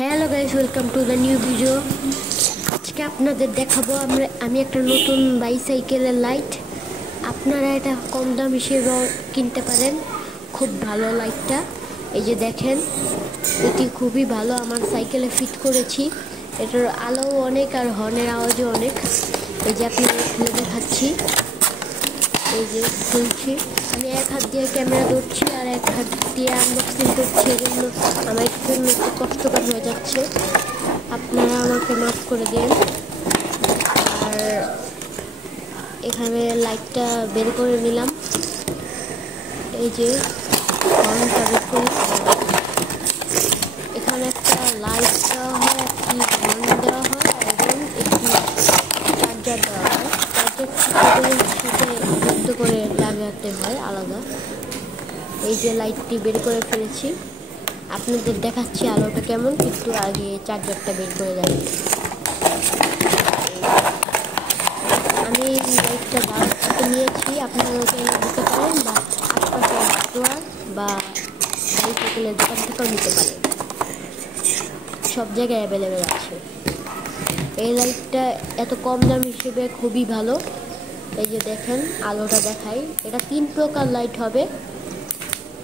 Hello guys, welcome to the new video. আজকে আপনাদের দেখাবো আমি একটা নতুন বাইসাইকেলের লাইট। আপনারা এটা কম দাম হিসেবেও কিনতে পারেন। খুব ভালো লাইটটা, এই যে দেখেন, এটি খুবই ভালো। আমার সাইকেলে ফিট করেছি। এটার আলোও অনেক আর হর্নের আওয়াজও অনেক। এই যে আপনি খুলে দেখাচ্ছি, এই যে খুলছি। আমি এক হাত দিয়ে ক্যামেরা ধরছি আর এক হাত দিয়ে আনবক্সিং করছি, এজন্য আমার একটু কষ্টকর হয়ে যাচ্ছে, আপনারা আমাকে মাফ করে দিন। আর এখানে লাইটটা বের করে নিলাম, এই যে হর্নটা বের করি। এখানে একটা লাইট দেওয়া হয়, একটি হর্ন দেওয়া হয় এবং একটি চার্জার দেওয়া হয়। চার্জার সাথে যুক্ত করে লাগাতে হয় আলাদা। এই যে লাইটটি বের করে ফেলেছি, আপনাদের দেখাচ্ছি আলোটা কেমন। একটু আগে চার্জারটা বের করে যাবে। আমি এই লাইটটা দাওয়াত থেকে নিয়েছি, আপনারা চাইলে দিতে পারেন বা আশপাশের স্টোর বা বাইসাইকেলের দোকান থেকেও নিতে পারেন। সব জায়গায় অ্যাভেলেবেল আছে। এই লাইটটা এত কম দাম হিসেবে খুবই ভালো। এই যে দেখেন আলোটা দেখাই, এটা 3 প্রকার লাইট হবে।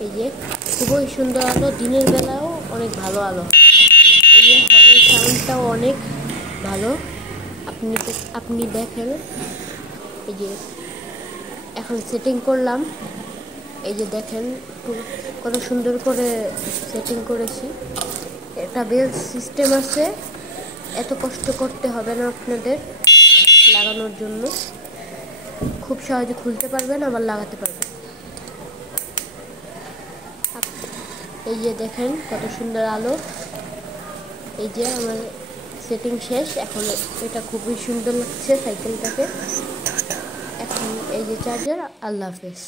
এই যে খুবই সুন্দর আলো, দিনের বেলাও অনেক ভালো আলো হয়। এই যে হর্নের সাউন্ডটাও অনেক ভালো। আপনি দেখেন, এই যে এখন সেটিং করলাম, এই যে দেখেন কত সুন্দর করে সেটিং করেছি। এটা বেল সিস্টেম আছে, এত কষ্ট করতে হবে না আপনাদের লাগানোর জন্য। খুব সহজে খুলতে পারবেন, আবার লাগাতে পারবেন। এই যে দেখেন কত সুন্দর আলো। এই যে আমার সেটিং শেষ, এখন এটা খুবই সুন্দর লাগছে সাইকেলটাকে। এখন এই যে চার্জার। আল্লাহ হাফেজ।